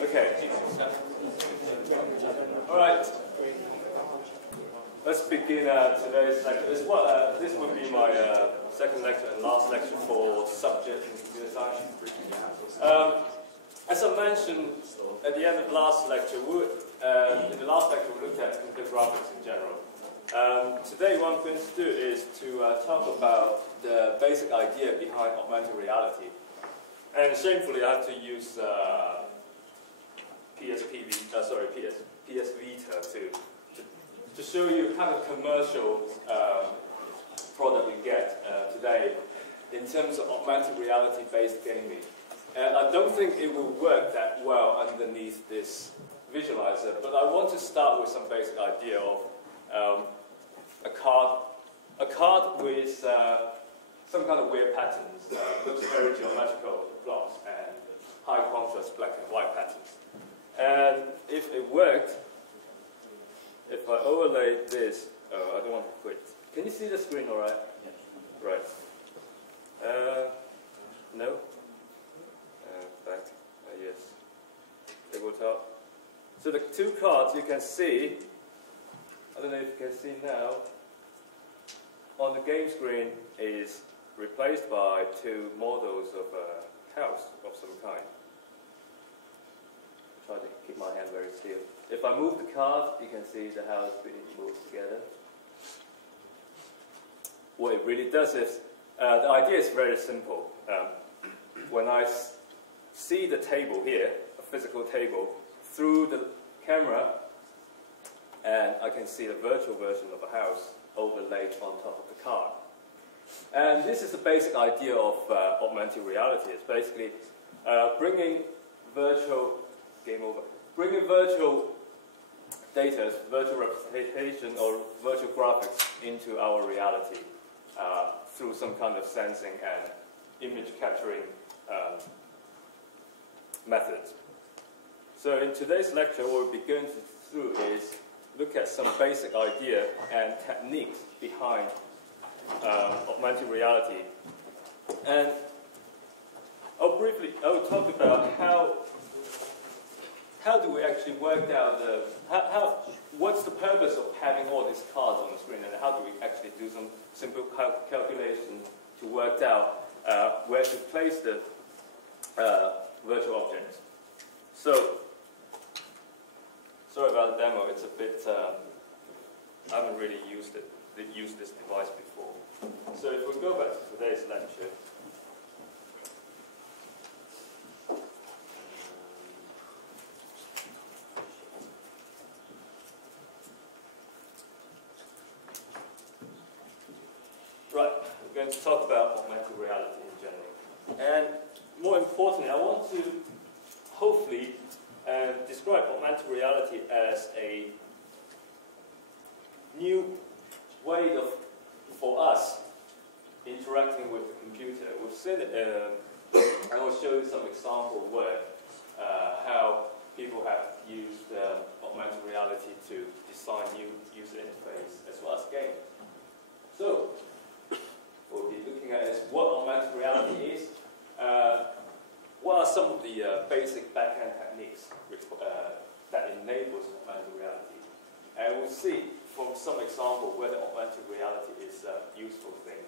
Okay. All right. Let's begin today's lecture. This will be my second lecture and last lecture for subject in computer science. As I mentioned at the end of the last lecture, in the last lecture we looked at computer graphics in general. Today what I'm going to do is to talk about the basic idea behind augmented reality. And shamefully I have to use PS Vita to show you kind of commercial product we get today in terms of augmented reality based gaming. And I don't think it will work that well underneath this visualizer, but I want to start with some basic idea of a card with some kind of weird patterns, looks very geometrical blocks and high contrast black and white patterns. And if it worked, if I overlay this, I don't want to quit. Can you see the screen all right? Yes. Right. No? Back. Yes. Tabletop. So the two cards you can see, I don't know if you can see now, on the game screen is replaced by two models of a house of some kind. Try to keep my hand very still. If I move the card, you can see the house being moved together. What it really does is, the idea is very simple. When I see the table here, a physical table, through the camera, and I can see the virtual version of a house overlaid on top of the card. And this is the basic idea of augmented reality. It's basically bringing virtual data, virtual representation or virtual graphics into our reality through some kind of sensing and image capturing methods. So in today's lecture, what we'll be going through is look at some basic idea and techniques behind augmented reality. And I'll talk about how do we actually work out what's the purpose of having all these cards on the screen, and how do we actually do some simple calculation to work out where to place the virtual objects. So, sorry about the demo, it's a bit, I haven't really used this device before. So if we go back to today's lecture, right, we're going to talk about augmented reality in general. And more importantly, I want to hopefully describe augmented reality as a new way for us interacting with the computer. We've seen it, I will show you some example work, how people have used augmented reality to design new user interface as well as games. So, what we'll be looking at is what augmented reality is, what are some of the basic back-end techniques that enables augmented reality, and we'll see from some example whether augmented reality is a useful thing.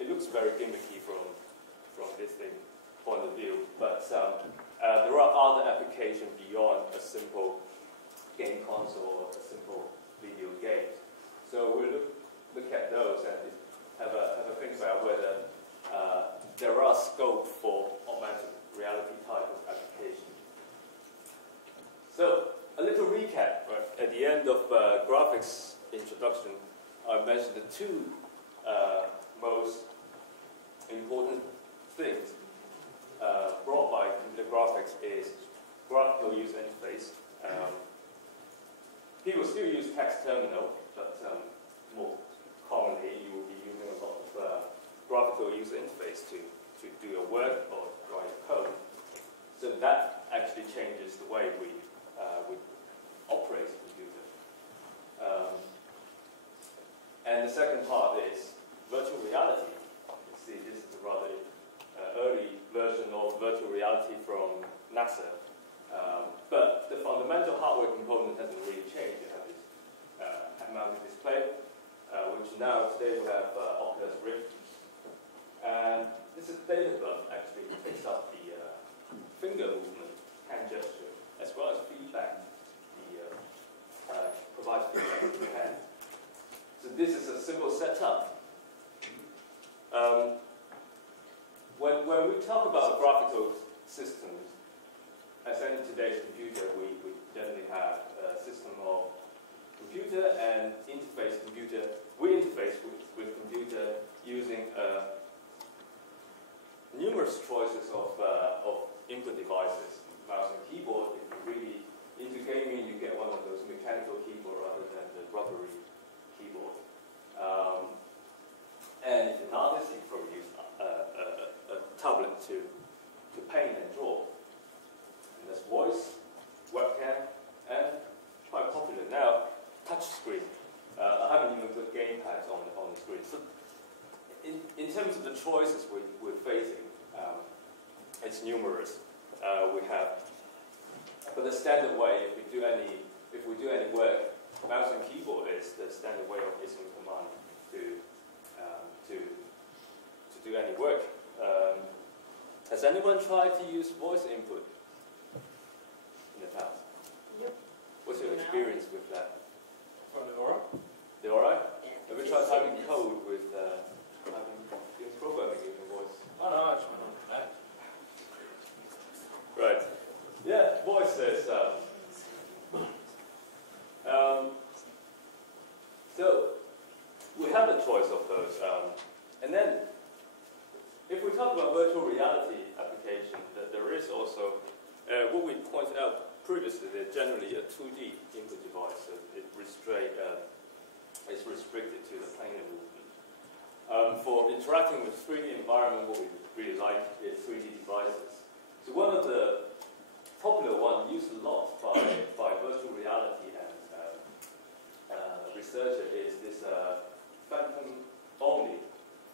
It looks very gimmicky from this thing point of view, but there are other applications beyond a simple game console or a simple video game. So we'll look at those and have a think about whether there are scope for augmented reality type of application. So a little recap. Right? At the end of graphics introduction, I mentioned the two most important things brought by computer graphics is graphical user interface. People still use text terminal, but more commonly you will be using a lot of graphical user interface to do your work or write your code. So that actually changes the way we operate the computer. And the second part is virtual reality. You see, this is a rather early version of virtual reality from NASA. But fundamental hardware component hasn't really changed. You have this head-mounted display, which now today we have Oculus Rift. And this is data glove actually picks up the finger movement, hand gesture, as well as feedback. Provides feedback to the hand. So this is a simple setup. When we talk about graphical systems, as in today's computer, we generally have a system of computer and interface computer. We interface with computer using numerous choices of input devices, mouse and keyboard. If you're really into gaming, you get one of those mechanical keyboard rather than the rubbery keyboard. And if you're an artist, you probably use a tablet to paint and draw. And there's voice, webcam, and quite popular now, touch screen. I haven't even put gamepads on the screen. So in terms of the choices we're facing, it's numerous. We have, but the standard way, if we do any work, mouse and keyboard is the standard way of issuing command to do any work. Has anyone tried to use voice input in the past? Yep. What's your experience with that? Oh, they alright? They alright? Have you tried typing code with programming using voice? Oh no, I just went on that. Right. Yeah, voice is. So we have a choice of those, and then if we talk about virtual reality application, that there is also what we pointed out previously. They're generally a 2D input device, so it's restricted to the planar movement. For interacting with 3D environment, what we really like is 3D devices. So one of the popular ones used a lot by virtual reality and researcher is this Phantom Omni.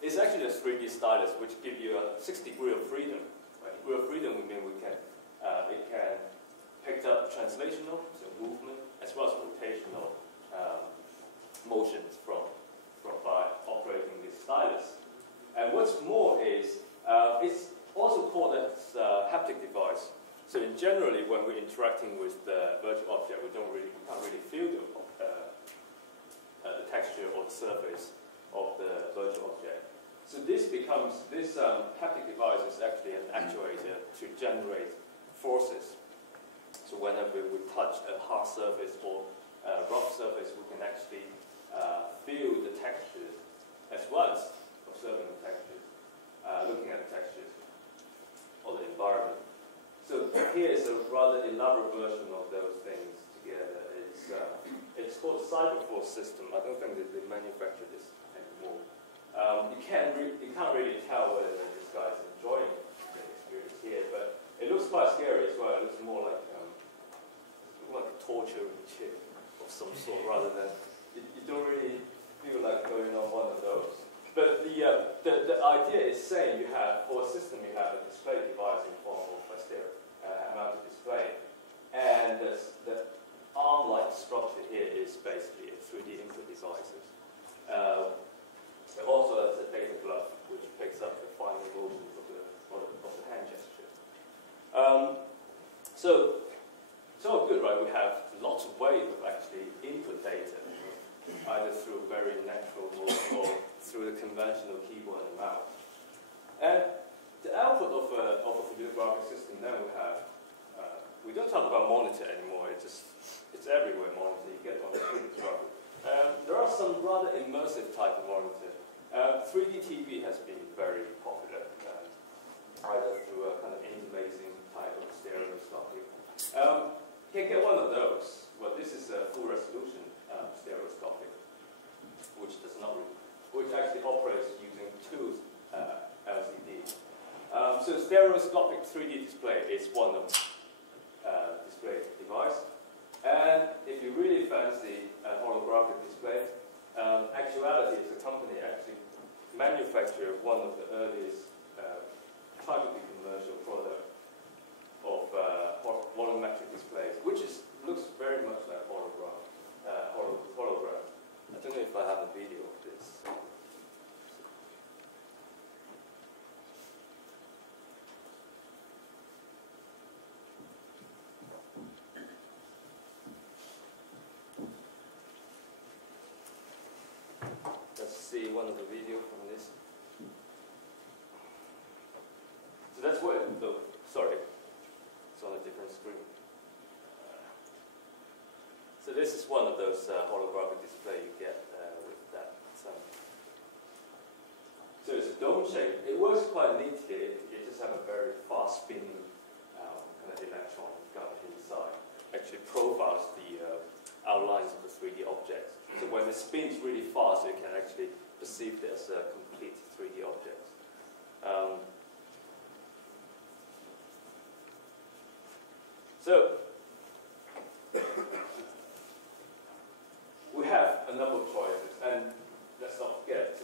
It's actually a 3D stylus which gives you a 6 degree of freedom. Right? Degree of freedom we mean it can pick up translational, so movement, as well as rotational motions by operating this stylus. And what's more is it's also called a haptic device. So generally, when we're interacting with the virtual object, we can't really feel the texture or the surface of the virtual object. So this haptic device is actually an actuator to generate forces. So whenever we touch a hard surface or a rough surface, we can actually feel the textures as well as observing the textures, looking at the textures or the environment. So here is a rather elaborate version of those things together. It's called a Cyberforce system. I don't think that they manufacture this anymore. You can't really tell whether this guy's enjoying the experience here, but it looks quite scary as well. It looks more like a torturing chip of some sort, rather than you don't really feel like going on one of those. But the idea is same. For a system you have a display device in form of a mounted display, and the arm-like structure here is basically 3D input devices. It also has a data glove which picks up the final motions of the hand gesture. So good, right? We have lots of ways of actually input data, either through very natural modes or through the conventional keyboard and mouse. And the output of a computer graphic system, then we don't talk about monitor anymore. It's everywhere monitor. You get on the screen as well. There are some rather immersive type of monitor. 3D TV has been very popular, either through a kind of interlacing type of stereoscopic. You can get one of those. Well, this is a full resolution stereoscopic, which actually operates using two LCDs. So stereoscopic 3D display is one of display device. And if you really fancy a holographic display, Actuality is a company actually manufactured one of the earliest tried to be commercial product of volumetric displays, which looks one of the video from this. So that's what, sorry, it's on a different screen. So this is one of those holographic display you get with that. So it's a dome shape. It works quite neatly. It just has a very fast spinning kind of electron gun inside. Actually profiles the outlines of the 3D objects. So when it spins really fast, you can actually perceive it as a complete 3D object. So we have a number of choices, and let's not forget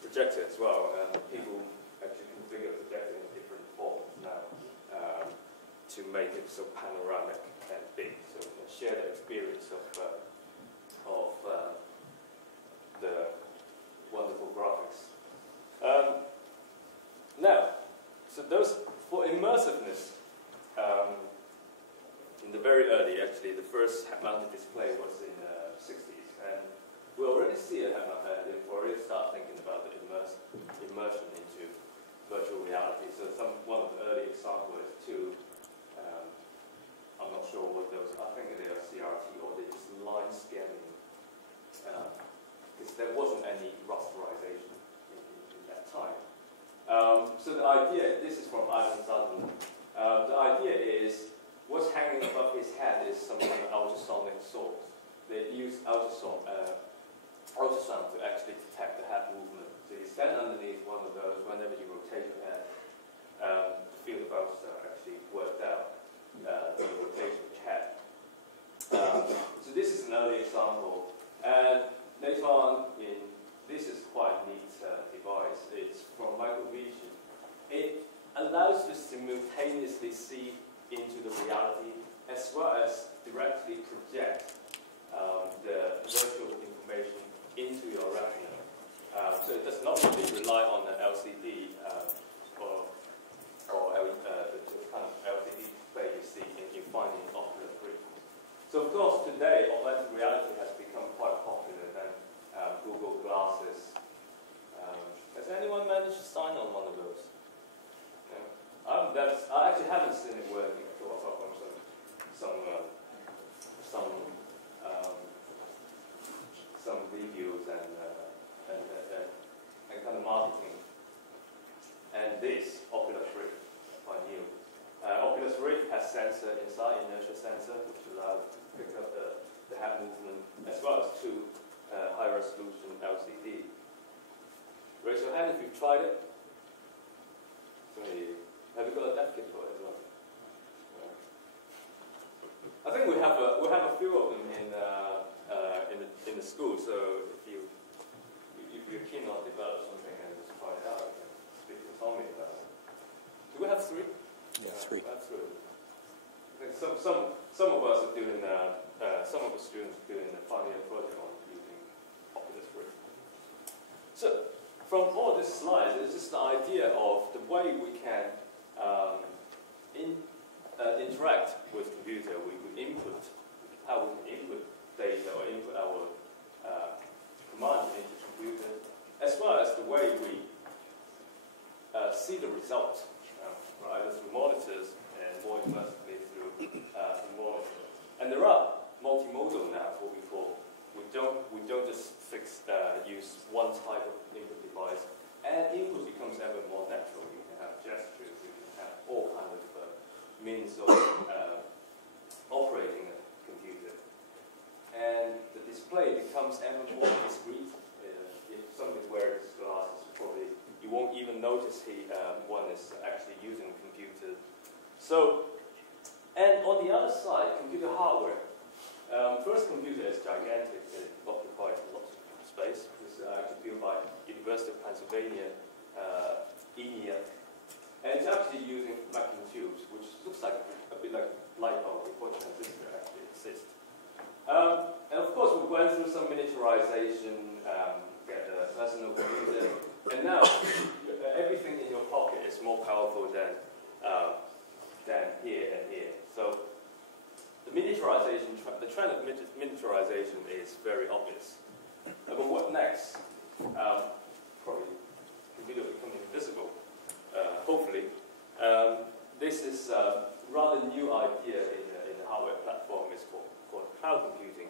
projector as well. People actually configure projector in different forms now to make it so panoramic and big, so we can share the experience of the wonderful graphics. Now, so those for immersiveness. In the very early, actually, the first head-mounted display was in the 60s, and we already see a head-mounted. We already start thinking about the immersion into virtual reality. So one of the early examples is two. I'm not sure what those. I think they are CRT or they just line scanning, because there wasn't any rasterization in that time. So the idea, this is from Ivan Sutherland. The idea is what's hanging above his head is some kind of ultrasonic source. They use ultrasound to actually detect the head movement. So you stand underneath one of those. Whenever you rotate your head, the field of ultrasound actually worked out the rotation of your head. So this is an early example. And later on, this is quite a neat device. It's from microvision. It allows you to simultaneously see into the reality as well as directly project the virtual information into your retina. So it does not really rely on an LCD or the kind of LCD display you see you find in Oculus Rift. So of course today augmented reality has become quite popular than Google Glasses. Has anyone managed to sign on one of those? I actually haven't seen it working at all, apart from some reviews and kind of marketing. And this Oculus Rift, quite new. Oculus Rift has sensor inside, inertia sensor, which allows to pick up the head movement, as well as two high-resolution LCD. Raise your hand if you've tried it. Have you got a dev kit for it as well? Yeah. I think we have a few of them in the school. So if you're keen on develop something and just try it out, you can speak to Tommy about it. Do we have three? Yeah, three. That's good. I think some of us are doing some of the students are doing the final year project on using Oculus Rift. So from all these slides, it's just the idea of the way we can interact with computer. We input how we can input data or input our commands into computer, as well as the way we see the result, either through monitors and more immersively through monitor. And there are multimodal now, what we call. We don't just use one type of input device, and input becomes ever more natural. You can have gestures, you can have all kinds of means of operating a computer. And the display becomes ever more discrete. If somebody wears glasses, probably you won't even notice one is actually using a computer. So, and on the other side, computer hardware. First computer is gigantic. It occupies lots of space. It's actually built by University of Pennsylvania, ENIAC. And it's actually using vacuum tubes, which looks like a bit like light bulb before transistor actually exists. And of course, we went through some miniaturization, get a personal computer, and now everything in your pocket is more powerful than here and here. So the miniaturization, the trend of miniaturization is very obvious. But what next? is this rather new idea in the hardware platform. It's called cloud computing.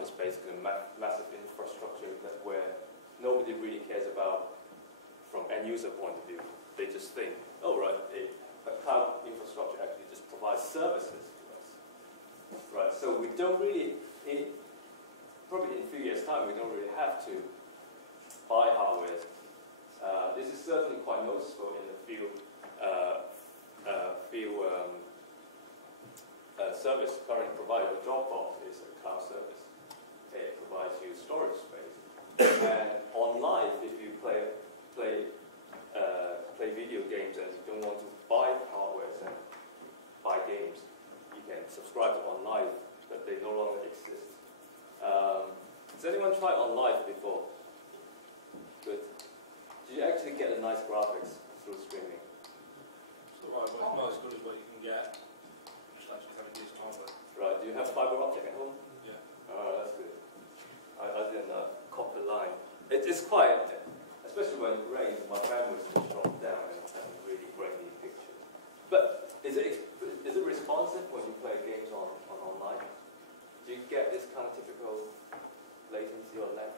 It's basically a massive infrastructure where nobody really cares about from end user point of view. They just think, oh right, a cloud infrastructure actually just provides services to us. Right, so we don't really, probably in a few years' time, we don't really have to buy hardware. This is certainly quite noticeable in the few service currently provided. Dropbox is a cloud service. It provides you storage space. And on live, if you play video games and you don't want to buy hardware and buy games, you can subscribe to OnLive, but they no longer exist. Has anyone tried OnLive before? Good. Did you actually get a nice graphics through streaming? It's alright, but it's not as good as what you can get. Just actually having decent hardware. Right. Do you have fiber optic at home? Yeah. That's good. I didn't copper line. It's quite, especially when it rains, my bandwidth will drop down and have really grainy pictures. But is it responsive when you play games on online? Do you get this kind of typical latency or lag?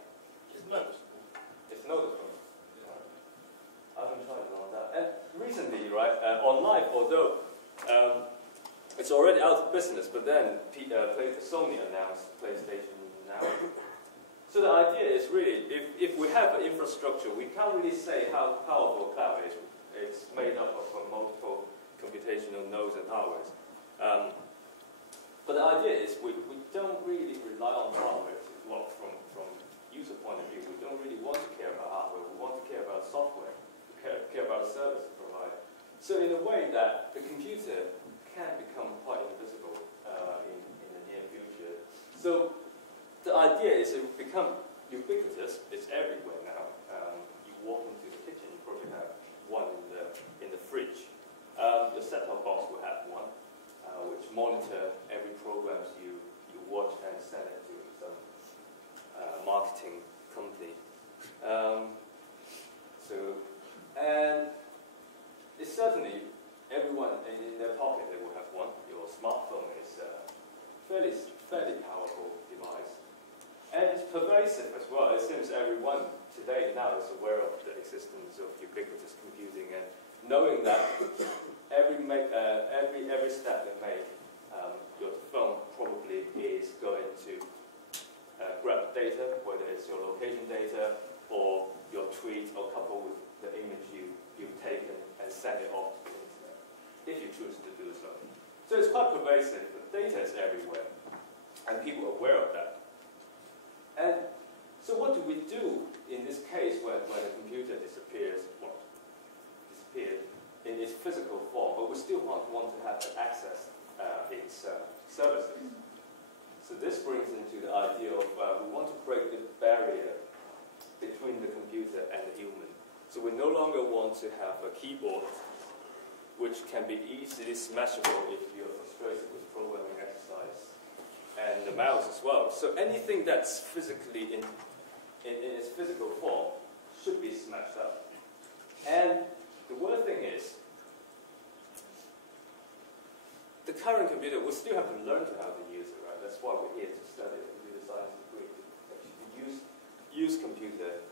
It's noticeable. It's noticeable. Yeah. I haven't tried it on that. And recently, right, OnLive, although it's already out of business, but then Sony announced PlayStation Now. So the idea is really, if we have an infrastructure, we can't really say how powerful cloud is. It's made up of multiple computational nodes and hardware. But the idea is we don't really rely on hardware to work from user point of view. We don't really want to care about hardware. We want to care about software. We care about the service provider. So in a way that the computer can become quite invisible in the near future. So the idea is it will become ubiquitous. It's everywhere now. You walk into the kitchen, you probably have one in the fridge. The set-top box will have one, which monitor every program you watch and send it to some marketing company. And it's certainly everyone in their pocket they will have one. Your smartphone is a fairly powerful device. And it's pervasive as well. It seems everyone today now is aware of the existence of ubiquitous computing and knowing that every step they make, your phone probably is going to grab data, whether it's your location data or your tweet or coupled with the image you've taken and send it off to the internet, if you choose to do so. So it's quite pervasive. The data is everywhere, and people are aware of that. And so what do we do in this case when a computer disappeared in its physical form, but we still want to have to access its services? So this brings into the idea of we want to break the barrier between the computer and the human. So we no longer want to have a keyboard which can be easily smashable if you're frustrated with programming exercise, and the mouse as well. So anything that's physically in its physical form should be smashed up. And the weird thing is, the current computer, we still have to learn how to use it, right? That's why we're here to study a computer science degree. To actually use computer,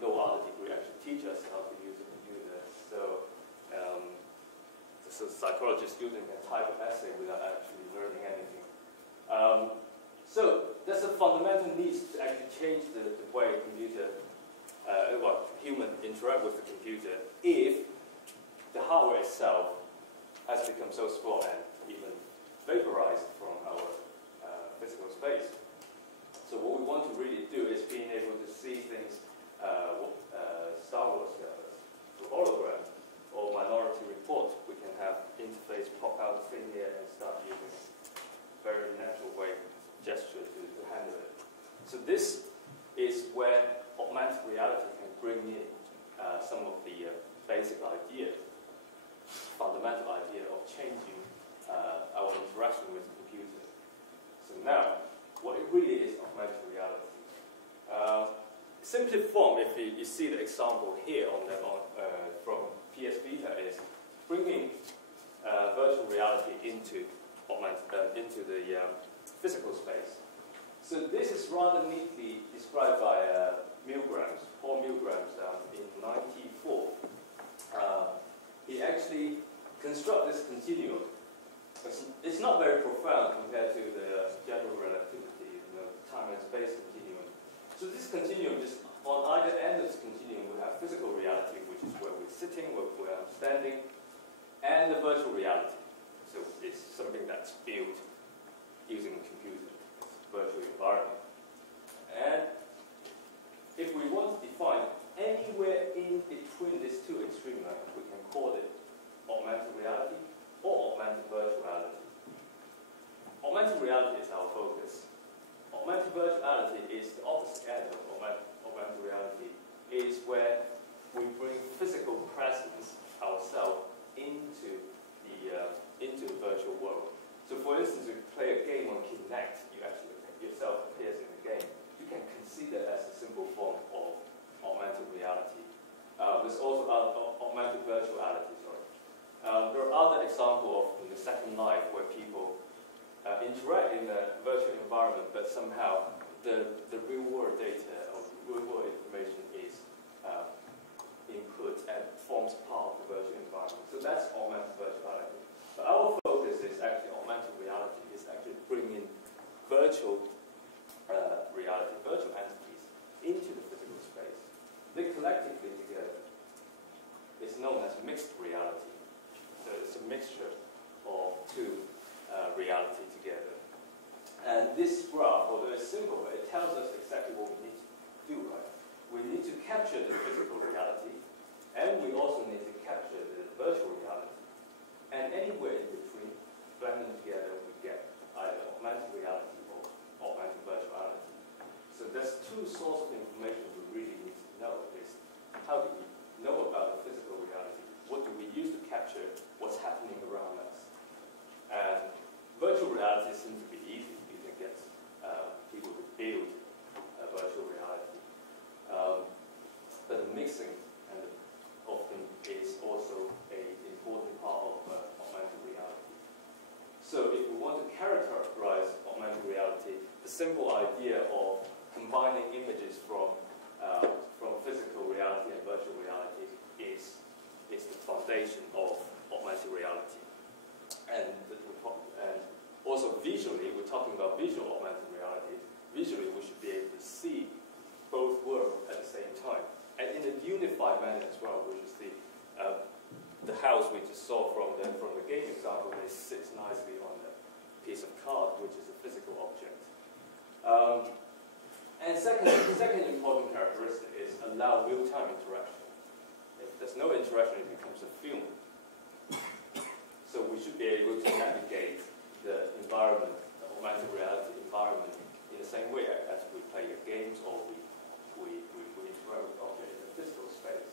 no other degree actually teach us how to use a computer. So a psychology student can type an essay without actually learning anything. So there's a fundamental need to actually change the way human interact with the computer if the hardware itself has become so small and even vaporized from our physical space. So what we want to really do is being able to see things, Star Wars through hologram or Minority Report. We can have interface pop out of thin air and start using very natural way gesture to handle it. So this is where augmented reality can bring in some of the basic ideas, fundamental idea of changing our interaction with the computer. So now, what it really is augmented reality. Simply form, if you see the example here from PS Vita, is bringing So this is rather neatly described by Paul Milgrams in '94. He actually constructed this continuum. It's not very profound compared to the general relativity, time and space continuum. So this continuum, just on either end of this continuum, we have physical reality, which is where we're sitting, where I'm standing, and the virtual reality. So it's something that's built using a computer, it's a virtual environment. And if we want to define anywhere in between these two extreme lines, we can call it augmented reality or augmented virtual reality. Augmented reality is our focus. Augmented virtuality is the opposite end of augmented reality, is where we bring physical presence ourselves into the virtual world. So for instance, if you play a game on Kinect, you actually yourself appears in the game. You can consider as a simple form of augmented reality. There's also augmented virtuality, sorry. There are other examples in the Second Life where people interact in a virtual environment, but somehow the real world data or real world information is input and forms part of the virtual environment. So that's augmented virtuality. But our focus is actually augmented reality, is actually bringing virtual reality, virtual entities into the physical space. They collectively together. It's known as mixed reality. So it's a mixture of two reality together. And this graph, although it's simple, it tells us exactly what we need to do, right? We need to capture the physical reality, and we also need to capture the virtual reality. And anywhere in between, blend them together, we get either augmented reality or augmented virtuality. So there's two sources of information we really need to know. Is how do we know about the physical reality? What do we use to capture what's happening around us? And virtual reality seems to be easy. You can get people to build a virtual reality. But the mixing and often is also an important part of augmented reality. So if we want to characterize augmented reality, the simple idea of combining images from physical reality and virtual reality is the foundation of augmented reality. And also visually, we're talking about visual augmented reality. Visually, we should be able to see both worlds at the same time, and in a unified manner as well, which is the house we just saw from the game example. It sits nicely on the piece of card, which is a physical object. And the second important characteristic is allow real-time interaction. If there's no interaction, it becomes a film. So we should be able to navigate the environment, the augmented reality environment, in the same way as we play games or we interact with objects in the physical space.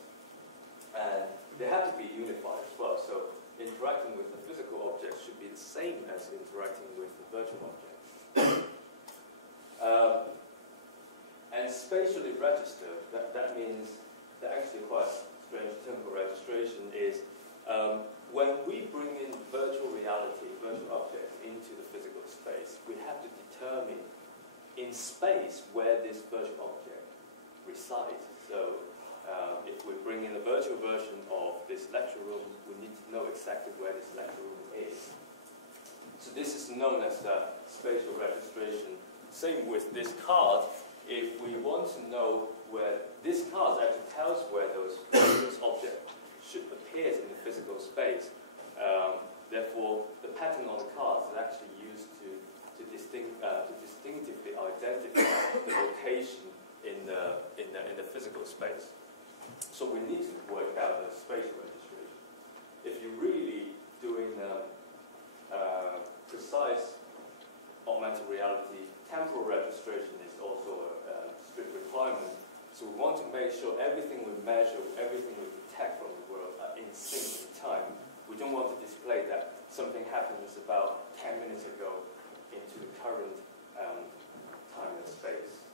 And they have to be unified as well. So interacting with the physical objects should be the same as interacting with the virtual objects. And spatially registered, that means that actually quite a strange term for registration is when we bring in virtual reality, virtual objects into the physical space, we have to determine in space where this virtual object resides. So if we bring in a virtual version of this lecture room, we need to know exactly where this lecture room is. So this is known as spatial registration. Same with this card. If we want to know where this card actually tells where those objects should appear in the physical space. Therefore, the pattern on the cards is actually used to distinctively identify the location in the physical space. So we need to work out the spatial registration. If you're really doing precise augmented reality, temporal registration is also a strict requirement. So we want to make sure everything we measure, everything we detect from the world are in sync in time. We don't want to display that something happens about 10 minutes ago into the current time and space.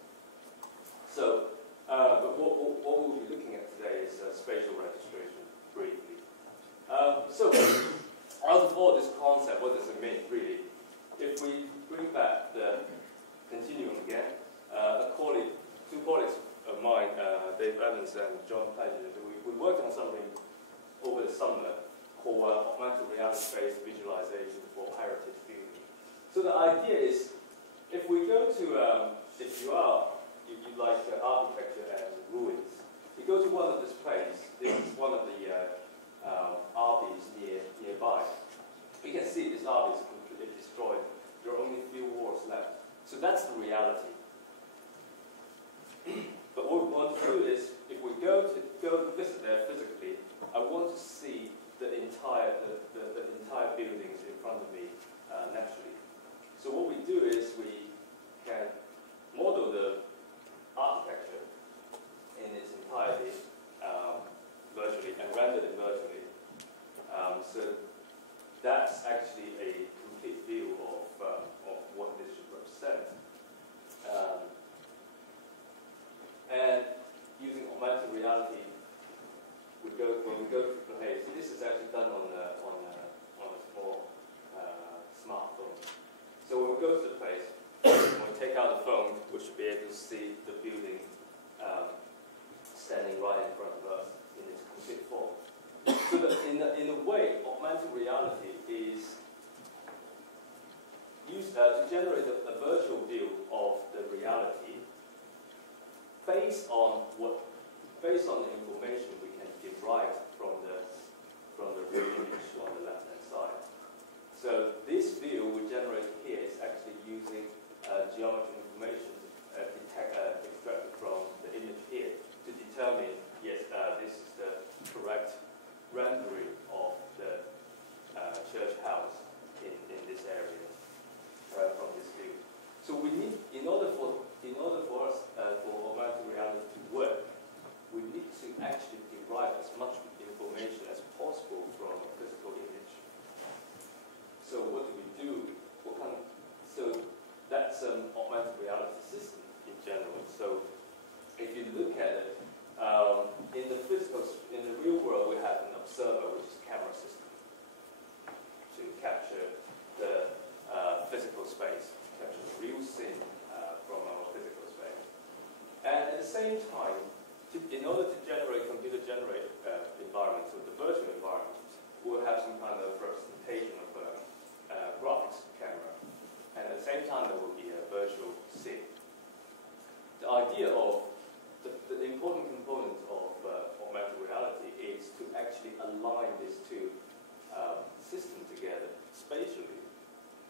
So, but what we'll be looking at today is spatial registration, briefly. So, out of all this concept, what does it mean, really? If we bring back the continuum again, Clemens and John Pledger, we worked on something over the summer called augmented reality-based visualization for heritage building. So the idea is, if we go to, if you like architecture and ruins, you go to one of this place. This is one of the RVs nearby. You can see this RV is completely destroyed. There are only a few walls left. So that's the reality. But what we want to do is, if we go visit there physically, I want to see the entire buildings in front of me naturally. So what we do is we can model the architecture in its entirety virtually and render it virtually. So that's actually a complete view of what this should represent. And using augmented reality, when we go to the place, this is actually done on a small smartphone. So when we go to the place, when we take out the phone, we should be able to see the building standing right in front of us in its complete form. So that in a way, augmented reality is used to generate a virtual view of the reality based on the information we can derive from the real image on the left-hand side. So this view we generate here is actually using geometry information extracted from the image here to determine, yes, this is the correct rendering of the church house in this area from this view. So we need, in order for us for augmented reality to work, we need to actually derive as much information as possible from a physical image. So what do we do? So that's an augmented reality system in general. So if you look at it, in the real world, we have an observer, which is a camera system, to capture the physical space, capture the real scene from our physical space. And at the same time, in order to generate computer-generated environments, or the virtual environment, we'll have some kind of representation of a graphics camera. And at the same time, there will be a virtual scene. The idea of the important component of augmented reality is to actually align these two systems together spatially,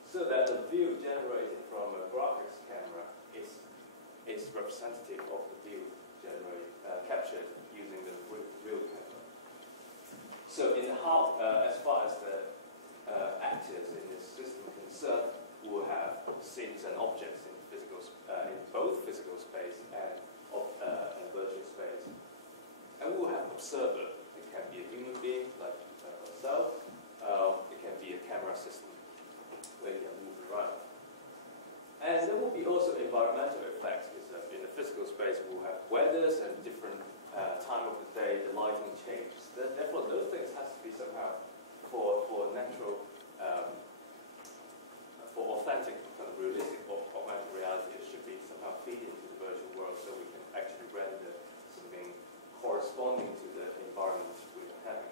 so that the view generated from a graphics camera is representative of the view captured using the real camera. So as far as the actors in this system are concerned, we'll have scenes and objects in both physical space and virtual space. And we'll have observer. It can be a human being like ourselves. It can be a camera system where you can move around. And there will be also environmental effects. In the physical space, we'll have weathers and different time of the day, the lighting changes. Therefore, those things have to be somehow for natural, for authentic, kind of realistic augmented reality. It should be somehow feed into the virtual world, so we can actually render something corresponding to the environment we're having.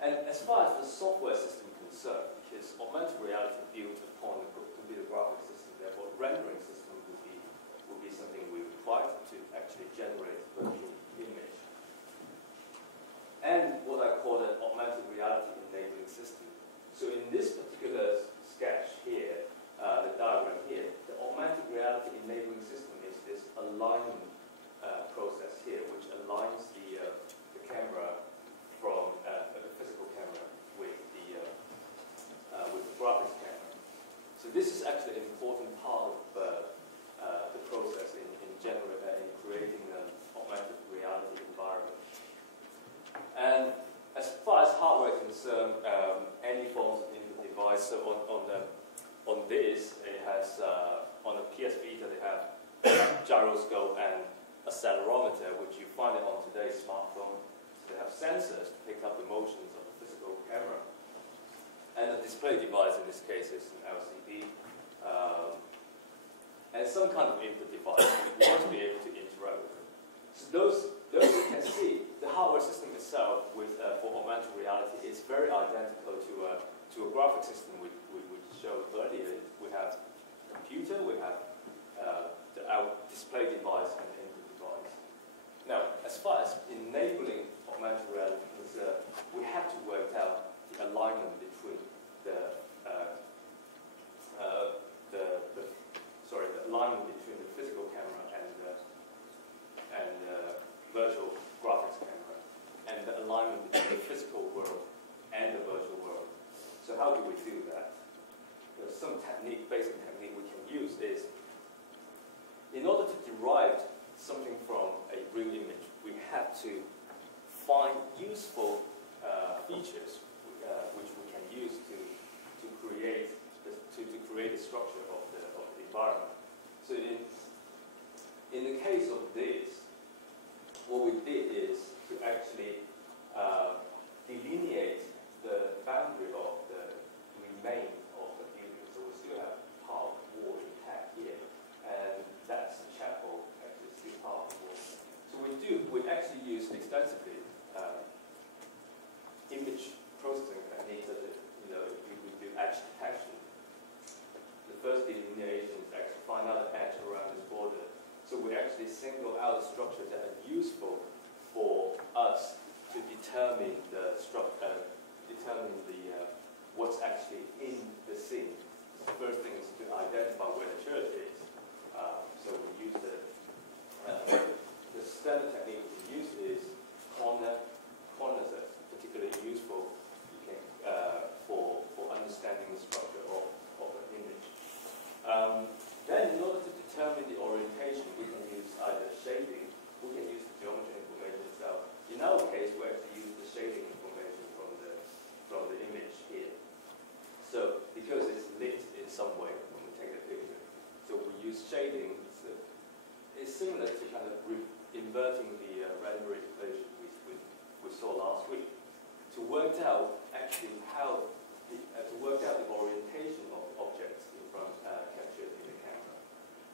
And as far as the software system is concerned, because augmented reality built upon the computer graphics system, therefore rendering system will be something we require to actually generate virtual image. And what I call an augmented reality enabling system. So in this particular sketch here, the diagram here, the augmented reality enabling system is this alignment process here, which aligns the camera from the physical camera with the graphics camera. So this is actually an important part of the process in creating an augmented reality environment. And as far as hardware is concerned, any forms of input device. So on this, it has on the PS Vita they have gyroscope and accelerometer, which you find it on today's smartphone. They have sensors to pick up the motions of the physical camera. And the display device in this case is an LCD. And some kind of input device. We want to be able to interact interact with it. So those you can see, the hardware system itself for augmented reality is very identical to a graphic system we showed earlier. We have computer, we have our display device and input device. Now, as far as enabling augmented reality, we have to work out the alignment between the alignment between the physical camera and virtual graphics camera, and the alignment between the physical world and the virtual world. So how do we do that? There's some basic technique we can use is, in order to derive something from a real image, we have to find useful features which we can use to create the structure of the environment. So in the case of this, what we did is to actually delineate the boundary of the remain of the building. So we still have part of the wall intact here, and that's the chapel, actually still part of the wall. So we actually use extensively image processing techniques that we do edge detection. The first delineation is actually find out the edge around this border. So we actually single out the structures that are useful for us to determine the what's actually in the scene. The first thing is to identify where the church is. So we use the standard technique we use is corners that's particularly useful for understanding the structure of an image. Then, in order to determine the orientation, we can use either shading, we can use the geometry information itself. In our case, we actually use the shading information from the image here. So, because it's lit in some way when we take the picture, so we use shading. It's similar to kind of inverting the random equation we saw last week to work out actually to work out the orientation of objects in front captured in the camera.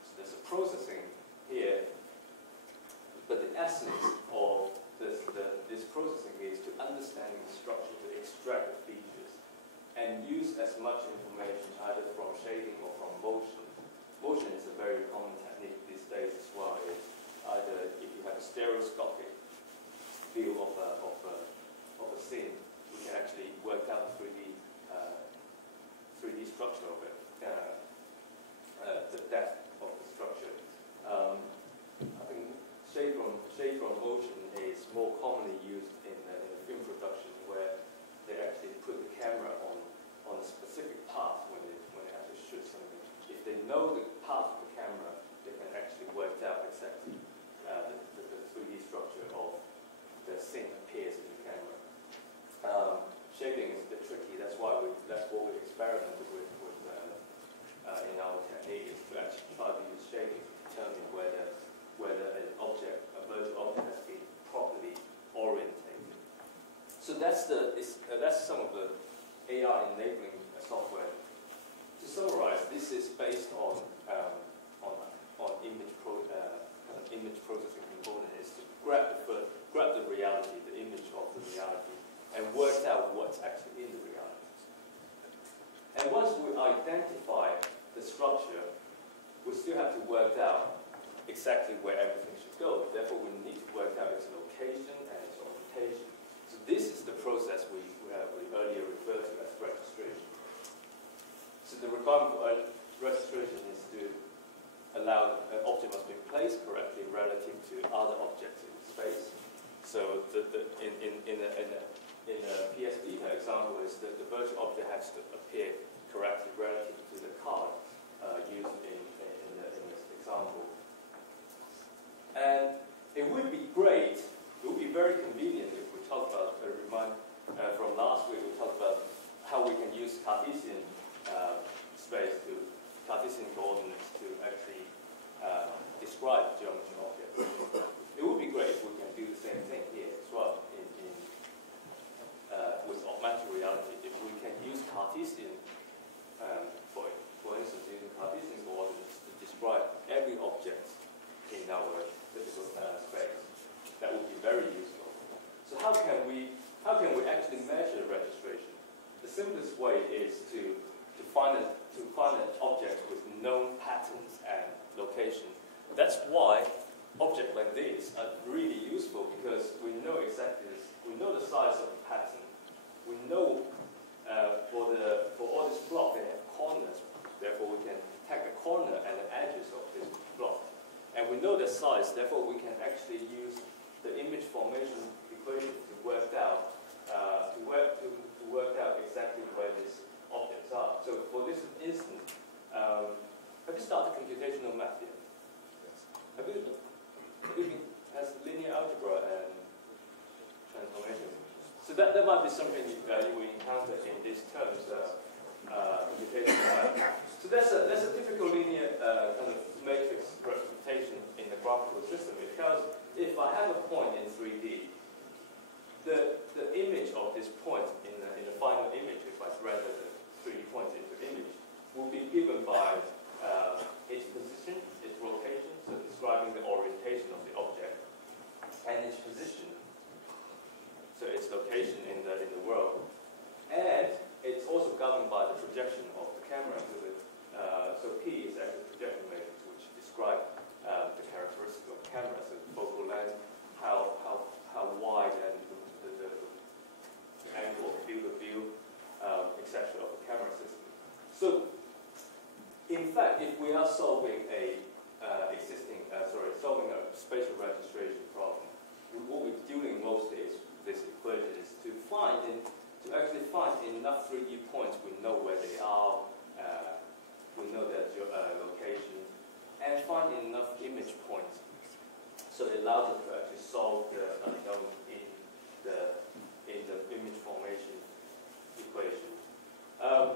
So there's a processing here, but the essence of this processing is to understand the structure, to extract the features, and use as much information either from shading or from motion. Motion is a very common technique these days as well. It's either if you have a stereoscopic view of a scene, we can actually work out the 3D structure of it, the depth of the structure. I think shade from motion is more commonly used in film production, where they actually put the camera on a specific path when they actually shoot something. If they know the path of the camera, they can actually work out exactly the 3D structure of the scene appears in the camera. Shading is a bit tricky. That's what we experimented with in our technique, is to actually try to use shading to determine whether a virtual object has been properly orientated. So that's some of the AI enabling software. To summarize, this is based on image processing component, is to grab the reality, the image of the reality, and work out what's actually in the reality. And once we identify the structure, we still have to work out exactly where everything should go. Therefore, we need to work out its location and its orientation. So this is the process we earlier referred to as registration. So the requirement for registration is to allow an object must be placed correctly relative to other objects in space. So in a PSD example is that the virtual object has to appear correctly relative to the card used in this example. And it would be great, it would be very convenient if we talk about, from last week we talked about how we can use Cartesian Cartesian coordinates to actually describe geometry objects. It would be great if we can do the same thing here as well with augmented reality. If we can use Cartesian, for instance, using Cartesian coordinates to describe every object in our physical how can we actually measure registration? The simplest way is to find an object with known patterns and location. That's why objects like this are really useful, because we know exactly this. We know the size of the pattern. We know for all this block they have corners. Therefore, we can detect the corner and the edges of this block. And we know the size. Therefore, we can actually use the image formation equation to work out exactly where these objects are. So for this instance, have you started computational math yet? Have you has linear algebra and transformation? So that might be something you will encounter in these terms, computational math. So that's a typical linear kind of matrix representation in the graphical system. It tells if I have a point in 3D, the image of this point in the final image, if I render the 3D point into image, will be given by its position, its rotation, so describing the orientation of the object, and its position, so its location in the world. And it's also governed by the projection of the camera. So P is actually projection matrix, which describe the characteristics of the camera, so the focal length, how wide and the angle of field of view, etc. of the camera system. So, in fact, if we are solving a spatial registration problem, what we're doing mostly is this equation is to actually find enough 3D points. We know where they are, we know their location, and find enough image points. So it allows us to actually solve the unknown in the image formation equation.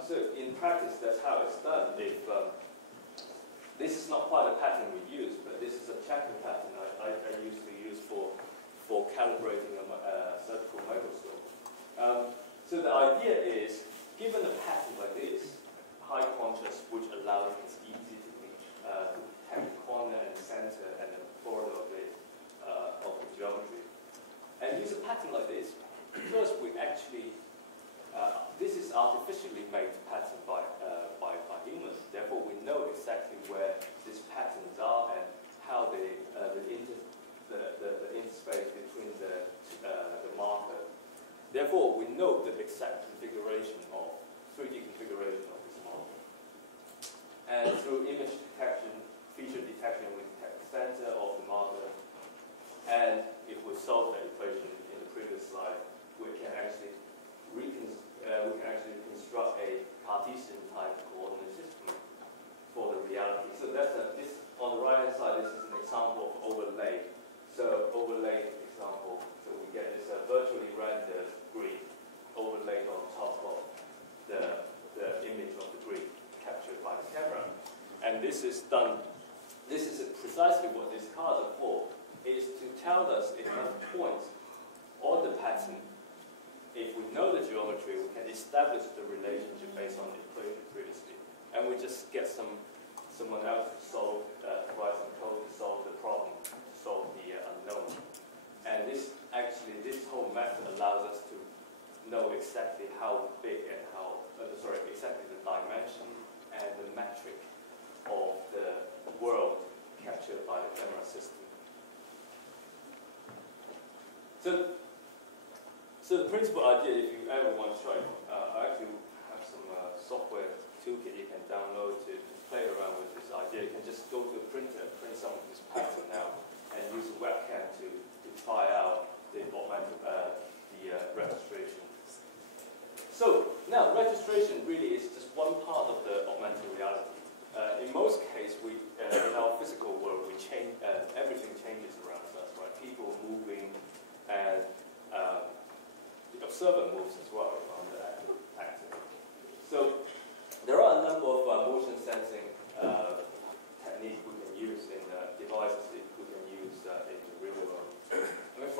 So in practice, that's how it's done. If this is not quite a pattern we use, but this is a checking pattern I usually use for calibrating a surgical microscope. So the idea is, given a pattern like this, high contrast, which allows it's easy to detect the corner and the center and the border of the geometry, and use a pattern like this. First, we actually this is artificially made pattern by humans. Therefore, we know exactly where these patterns are and how the interspace between the marker. Therefore, we know the exact configuration of 3D configuration of this marker. And through image detection, feature detection, we detect the center of the marker. And if we solve that equation in the previous slide, we can actually construct a Cartesian type coordinate system for the reality. So that's this on the right hand side. This is an example of overlay. So overlay example. So we get this virtually rendered grid overlaid on top of the image of the grid captured by the camera. And this is done. This is precisely what these cards are for. Is to tell us enough points on the pattern. If we know the geometry, we can establish the relationship based on the equation previously, and we just get someone else to provide some code to solve the problem, to solve the unknown. And this whole method allows us to know exactly how big and exactly the dimension and the metric of the world captured by the camera system. So the principal idea, if you ever want to try, I actually have some software toolkit you can download to play around with this idea. You can just go to a printer and print some of this pattern out, and use a webcam to try out the augmented registration. So now registration really is just one part of the augmented reality. In most cases, in our physical world, we change. Everything changes around us, right? People moving, and the observer moves as well on the active. So there are a number of motion sensing techniques we can use in devices we can use in the real world. I mean,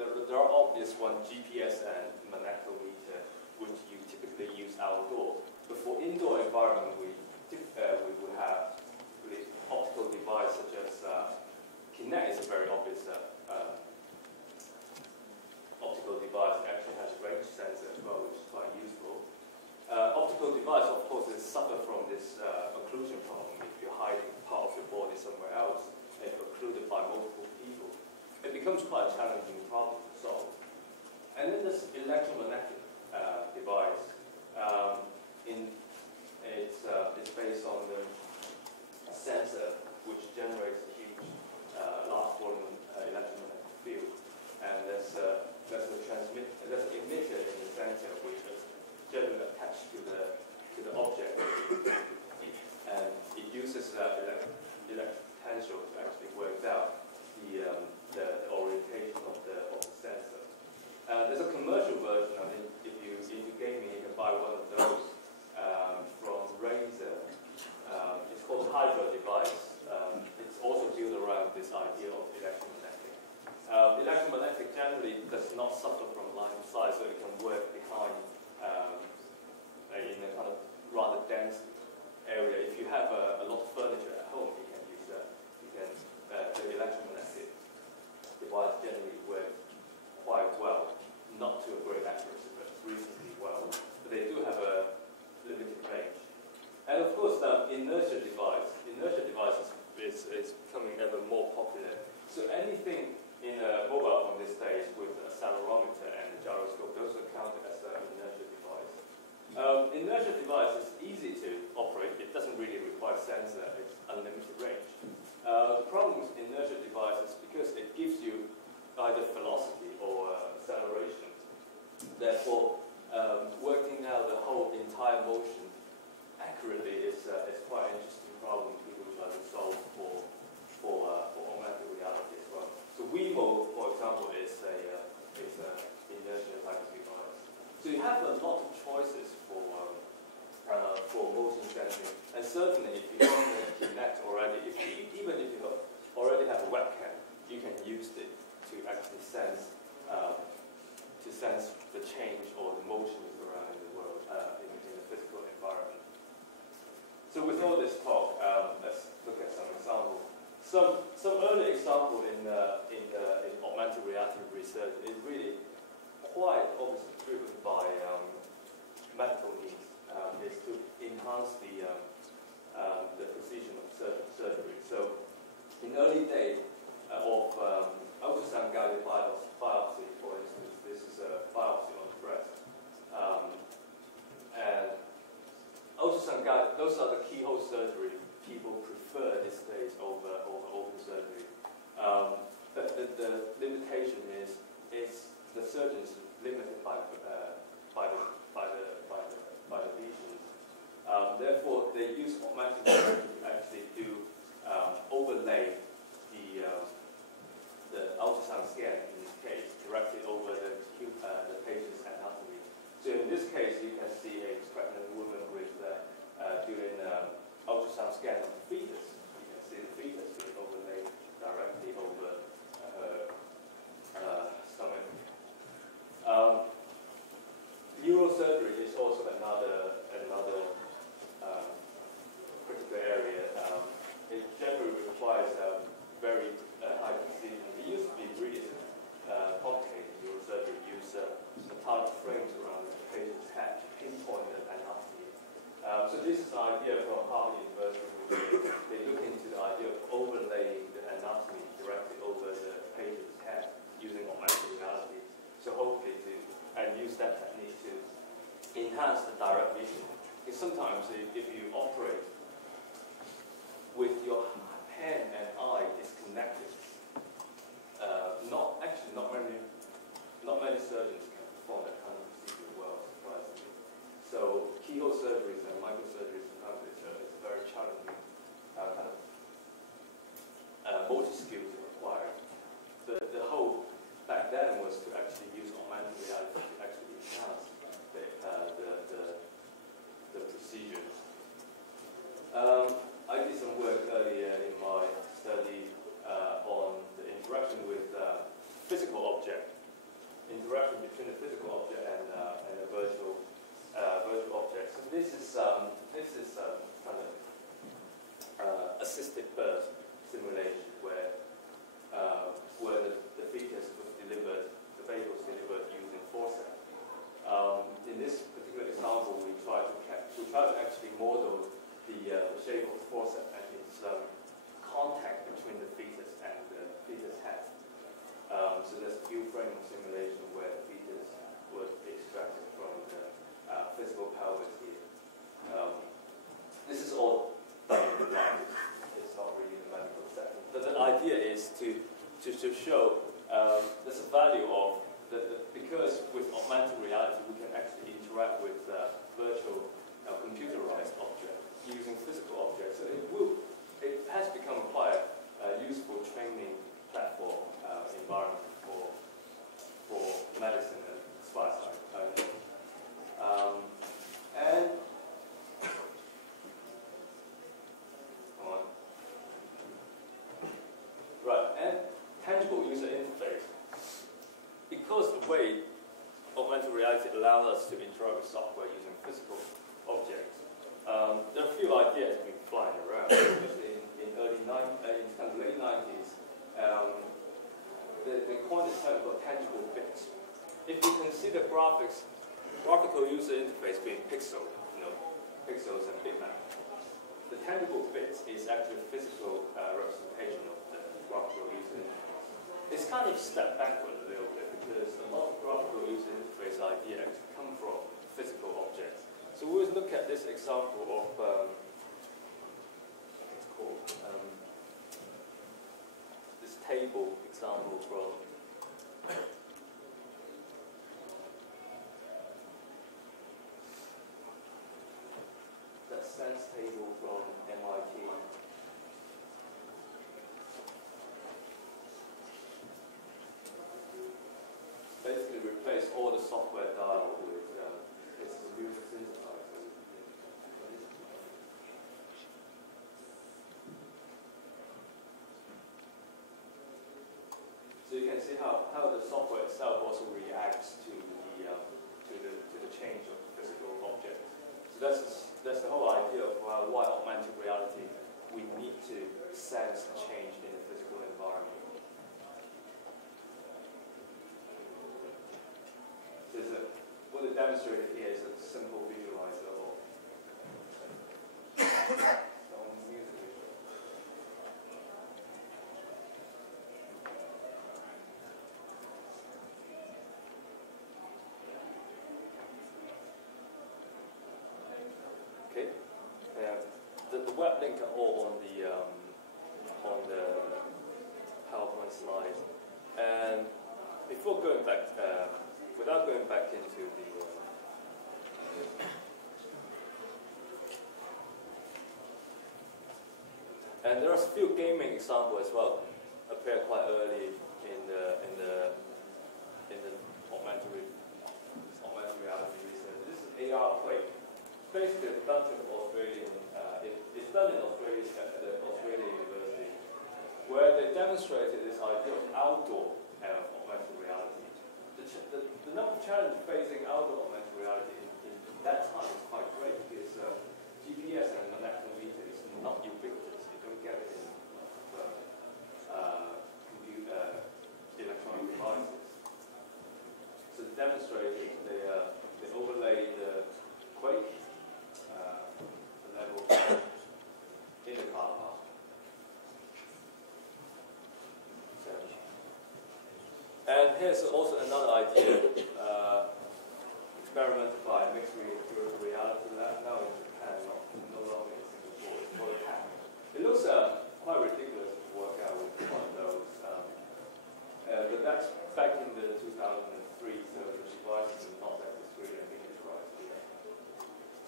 there are obvious ones, GPS and magnetometer, which you typically use outdoors. But for indoor environment, we would have really optical devices such as Kinect is a very obvious optical it does not suffer from line of sight, so it can work behind in a kind of rather dense area. If you have a lot of furniture at home, you can use that. The electromagnetic device generally work quite well, not to a great accuracy, but reasonably well. But they do have a limited range. And of course, the inertia devices is becoming ever more popular. So anything in a mobile phone these days with an accelerometer and a gyroscope, those are counted as an inertia device. Inertia device is easy to operate. It doesn't really require sensor. It's unlimited range. The problem with inertia devices is because it gives you either velocity or acceleration. Therefore, working out the whole entire motion accurately is quite an interesting problem people try to solve for augmented reality as well. So Wemo, for example, is a inertia type of device. So you have a lot of choices for motion sensing, and certainly if you don't have Kinect already, even if you already have a webcam, you can use it to actually sense the change or the motions around the world in the physical environment. So with all this talk, let's look at some examples. Some early example in augmented reality research is really quite obviously driven by medical needs. Is to enhance the precision of surgery. So in early days of ultrasound-guided biopsy, for instance, this is a biopsy on the breast. And ultrasound-guided, those are the keyhole surgery people prefer these days over open surgery. But the limitation is the surgeon is limited by the lesions. Therefore, they use augmented reality to actually do overlay the ultrasound scan in this case directly over the patient's anatomy. So in this case, you can see a pregnant woman with doing ultrasound scan of the fetus. You can see the fetus being overlaid directly over her stomach. Neurosurgery is also another critical area. It generally requires very high precision. It used to be really complicated neurosurgery. Use metallic frames around the patient's head to pinpoint the anatomy. So this is an idea from Harvard University. They look into the idea of overlaying the anatomy directly over the patient's head using augmented reality. So hopefully use that technique to enhance the direct vision. Because sometimes if you operate with your hand and eye disconnected, not many surgeons can perform that kind of procedure well, surprisingly. So keyhole surgeries and microsurgeries sometimes it's a very challenging kind of motor skills required. The whole back then was to actually use augmented reality to actually enhance the procedure. I did some work earlier in my study on the interaction with physical object, interaction between the physical object and a virtual object. So this is kind of assisted birth simulation where the fetus was delivered, the baby was delivered using forceps. In this particular example, we try to actually model the shape of the forceps and its contact between the fetus and the fetus head. So there's a few frame of simulation where the fetus was extracted from the physical pelvis here. This is all done in the practice. It's not really the medical setting. But the idea is to show there's a value of because with augmented reality we can actually interact with virtual computerized objects using physical objects. So it has become quite a useful training platform environment for medicine and spice only. And come on. Right, and tangible user interface. way augmented reality allows us to interact with software using physical objects. There are a few ideas been flying around, especially in kind of late 90s. They coined this term called tangible bits. If you consider graphical user interface being pixels and bitmap, the tangible bits is actually a physical representation of the graphical user interface. It's kind of step backward a little bit because a lot of graphical user interface ideas come from physical objects. So we'll look at this example of what's called this table example from that sense table from MIT. Basically replace all the software dialogue with its user synthesizer. So you can see how the software itself also reacts to the change of physical objects. So that's the whole idea of why augmented reality, we need to sense the change in the physical environment. What it demonstrated here is a simple visualizer of some music visual. Okay, the web link are all on the PowerPoint slide, and before going back. Without going back into the and there are a few gaming examples as well appear quite early in the augmented reality research. This is AR Play. Basically, a bunch of Australian. It's done in Australia at the Australian University, where they demonstrated this idea of outdoor augmented reality. The number of challenges facing outdoor augmented reality in that time is quite great because GPS and molecular meter is not ubiquitous. You don't get it in electronic devices. So they demonstrated they overlaid the quake, the level in the car park. And here's also another idea, experimented by Mixed Reality Lab, now in Japan, no longer in Singapore. It's called a CAP. It looks quite ridiculous to work out with one of those, but that's back in the 2003, so the devices are not that discrete and miniaturized yet.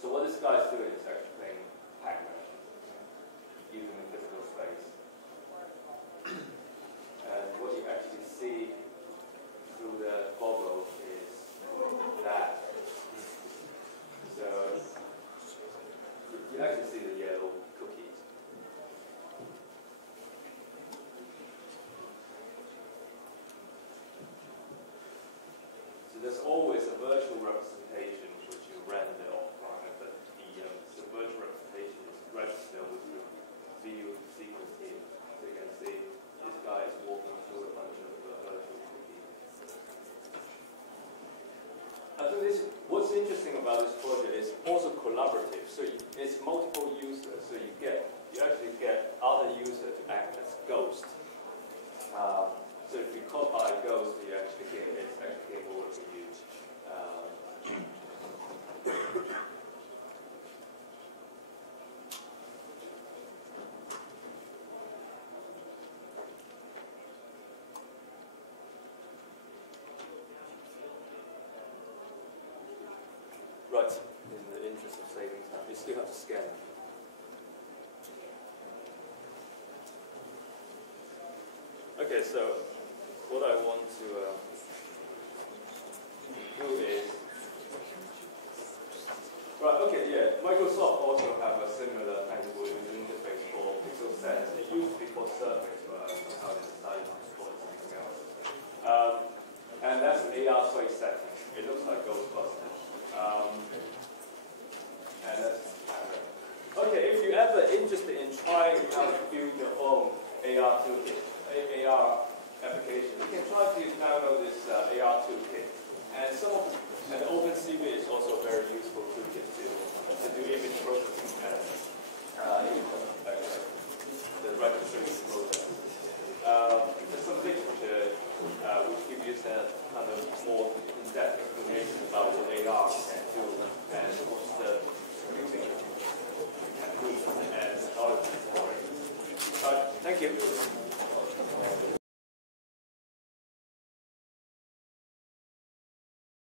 So what this guy is doing is actually playing Pac-Man, using a physical space. And what you actually see through the bubble is that. So you actually see the yellow cookies. So there's always a virtual representation which you render offline, but the virtual representation is registered with the video sequence here. So you can see this guy is walking through a bunch of virtual cookies. I think what's interesting about this project is also collaborative. So it's multiple users. So you actually get other users to act as ghosts. So if you call by a ghost, you actually get it's actually game over for you. Right, in the interest of saving time, you still have to scan. Okay, so what I want to do is, right, okay, yeah, Microsoft also have a similar tangible user interface for Pixel Sense. It used to be called Surface, but now they decided to call it something else. And that's AR play setting. It looks like Ghostbusters. And that's okay. If you're ever interested in trying how to build your own AR toolkit, AR application, you can try to download this AR toolkit. And the OpenCV is also a very useful toolkit to do image processing and the registration process. There's some literature which gives you a kind of more in-depth explanation about what AR can do and what's the using techniques and technologies for it. Thank you.